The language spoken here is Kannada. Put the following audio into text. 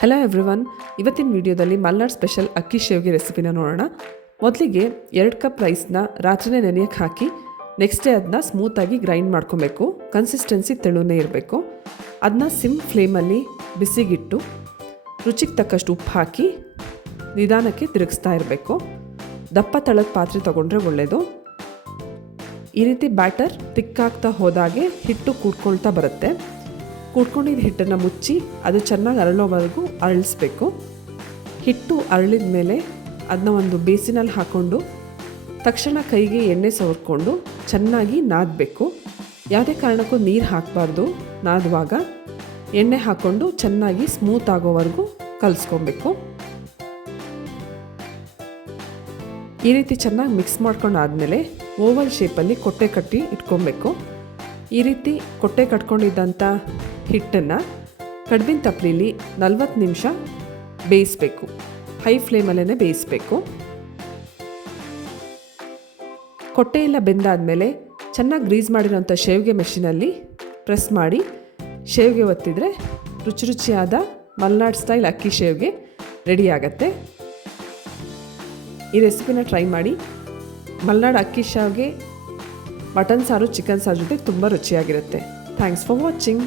ಹಲೋ ಎವ್ರಿವನ್, ಇವತ್ತಿನ ವಿಡಿಯೋದಲ್ಲಿ ಮಲ್ನಾಡ್ ಸ್ಪೆಷಲ್ ಅಕ್ಕಿ ಶೇವಿಗೆ ರೆಸಿಪಿನ ನೋಡೋಣ. ಮೊದಲಿಗೆ 2 ಕಪ್ ರೈಸ್ನ ರಾತ್ರಿನೇ ನೆನೆಯಕ್ಕೆ ಹಾಕಿ ನೆಕ್ಸ್ಟ್ ಡೇ ಅದನ್ನ ಸ್ಮೂತಾಗಿ ಗ್ರೈಂಡ್ ಮಾಡ್ಕೊಬೇಕು. ಕನ್ಸಿಸ್ಟೆನ್ಸಿ ತೆಳುನೇ ಇರಬೇಕು. ಅದನ್ನ ಸಿಮ್ ಫ್ಲೇಮಲ್ಲಿ ಬಿಸಿಗಿಟ್ಟು ರುಚಿಗೆ ತಕ್ಕಷ್ಟು ಉಪ್ಪು ಹಾಕಿ ನಿಧಾನಕ್ಕೆ ತಿರುಗಿಸ್ತಾ ಇರಬೇಕು. ದಪ್ಪ ತಳದ ಪಾತ್ರೆ ತೊಗೊಂಡ್ರೆ ಒಳ್ಳೆಯದು. ಈ ರೀತಿ ಬ್ಯಾಟರ್ ತಿಕ್ಕಾಗ್ತಾ ಹೋದಾಗೆ ಹಿಟ್ಟು ಕೂಡ್ಕೊಳ್ತಾ ಬರುತ್ತೆ. ಕೂಡ್ಕೊಂಡಿದ್ದ ಹಿಟ್ಟನ್ನು ಮುಚ್ಚಿ ಅದು ಚೆನ್ನಾಗಿ ಅರಳೋವರೆಗೂ ಅರಳಿಸ್ಬೇಕು. ಹಿಟ್ಟು ಅರಳಿದ ಮೇಲೆ ಅದನ್ನ ಒಂದು ಬೇಸಿನಲ್ಲಿ ಹಾಕ್ಕೊಂಡು ತಕ್ಷಣ ಕೈಗೆ ಎಣ್ಣೆ ಸವರ್ಕೊಂಡು ಚೆನ್ನಾಗಿ ನಾದಬೇಕು. ಯಾವುದೇ ಕಾರಣಕ್ಕೂ ನೀರು ಹಾಕಬಾರ್ದು. ನಾದುವಾಗ ಎಣ್ಣೆ ಹಾಕ್ಕೊಂಡು ಚೆನ್ನಾಗಿ ಸ್ಮೂತ್ ಆಗೋವರೆಗೂ ಕಲಿಸ್ಕೊಬೇಕು. ಈ ರೀತಿ ಚೆನ್ನಾಗಿ ಮಿಕ್ಸ್ ಮಾಡ್ಕೊಂಡು ಆದಮೇಲೆ ಓವಲ್ ಶೇಪಲ್ಲಿ ಕೊಟ್ಟೆ ಕಟ್ಟಿ ಇಟ್ಕೊಬೇಕು. ಈ ರೀತಿ ಕೊಟ್ಟೆ ಕಟ್ಕೊಂಡಿದ್ದಂಥ ಹಿಟ್ಟನ್ನು ಕಡ್ಬಿನ ತಪ್ಪಲಿಲಿ 40 ನಿಮಿಷ ಬೇಯಿಸಬೇಕು. ಹೈ ಫ್ಲೇಮಲ್ಲೇ ಬೇಯಿಸಬೇಕು. ಕೊಟ್ಟೆಯೆಲ್ಲ ಬೆಂದಾದಮೇಲೆ ಚೆನ್ನಾಗಿ ಗ್ರೀಸ್ ಮಾಡಿರೋಂಥ ಶೇವಿಗೆ ಮೆಷಿನಲ್ಲಿ ಪ್ರೆಸ್ ಮಾಡಿ ಶೇವಿಗೆ ಒತ್ತಿದರೆ ರುಚಿ ರುಚಿಯಾದ ಮಲ್ನಾಡ್ ಸ್ಟೈಲ್ ಅಕ್ಕಿ ಶೇವಿಗೆ ರೆಡಿ ಆಗುತ್ತೆ. ಈ ರೆಸಿಪಿನ ಟ್ರೈ ಮಾಡಿ. ಮಲ್ನಾಡ್ ಅಕ್ಕಿ ಶೇವಿಗೆ ಮಟನ್ ಸಾರು, ಚಿಕನ್ ಸಾರು ಜೊತೆ ತುಂಬ ರುಚಿಯಾಗಿರುತ್ತೆ. Thanks for watching.